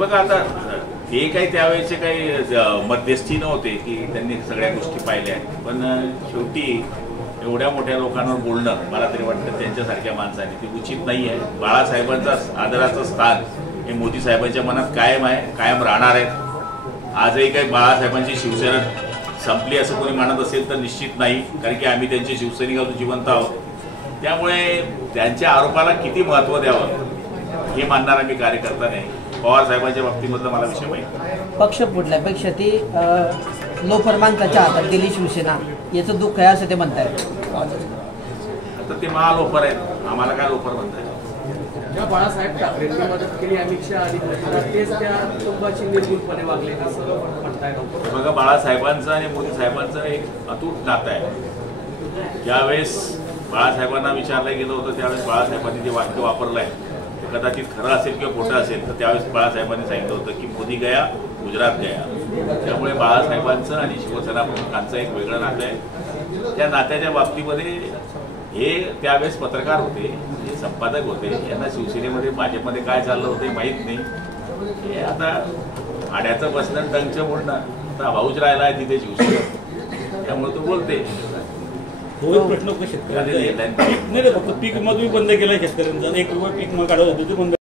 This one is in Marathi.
बघा आता ते काही त्यावेळेचे काही मध्यस्थी नव्हते की त्यांनी सगळ्या गोष्टी पाहिल्या, पण शेवटी एवढ्या मोठ्या लोकांवर बोलणं मला तरी वाटतं त्यांच्यासारख्या माणसाने ते उचित नाही आहे. बाळासाहेबांचा आदराचं स्थान हे मोदी साहेबांच्या मनात कायम आहे, कायम राहणार आहे. आजही काही बाळासाहेबांची शिवसेना संपली असं कोणी म्हणत असेल तर निश्चित नाही, कारण की आम्ही त्यांचे शिवसैनिक अजून जिवंत आहोत. त्यामुळे त्यांच्या आरोपाला किती महत्त्व द्यावं हे मानणारा मी कार्यकर्ता नाही. पवार साहेबांच्या बाबतीमधलं मला विषय माहिती. पक्ष फुटल्यापेक्षा ती लोफर माणसाच्या हातात गेली शिवसेना याचं दुःख आहे असं ते म्हणतायत. आता ते महालोफर आहेत, आम्हाला काय लोफर म्हणतायत. जेव्हा बाळासाहेब ठाकरेंनी मदत केली अमित शहा आणि तेच त्या कुटुंबाची निर्भूलपणे वागले असं म्हणताय. बघा, बाळासाहेबांचं आणि मोदी साहेबांचं एक अतूट नातं आहे. ज्यावेळेस बाळासाहेबांना विचारलं गेलं होतं त्यावेळेस बाळासाहेबांनी जे वाक्य वापरलं आहे ते कदाचित खरं असेल किंवा खोटं असेल, तर त्यावेळेस बाळासाहेबांनी सांगितलं होतं की मोदी गया गुजरात गया. त्यामुळे बाळासाहेबांचं आणि शिवसेना प्रमुखांचं एक वेगळं नातं आहे. त्या नात्याच्या बाबतीमध्ये हे त्यावेळेस पत्रकार होते, हे संपादक होते, यांना शिवसेनेमध्ये भाजपमध्ये काय चाललं होतं हे माहीत नाही. हे आता आड्याचं बसणं डंगचं बोलणं आता भाऊच राहिला आहे तिथे शिवसेना, त्यामुळे तो बोलते. प्रश्न शेतकऱ्यांचा नाही, फक्त पीक मग बंद केला शेतकऱ्यांचा. 1 रुपये पीक मग काढत होते ते बंद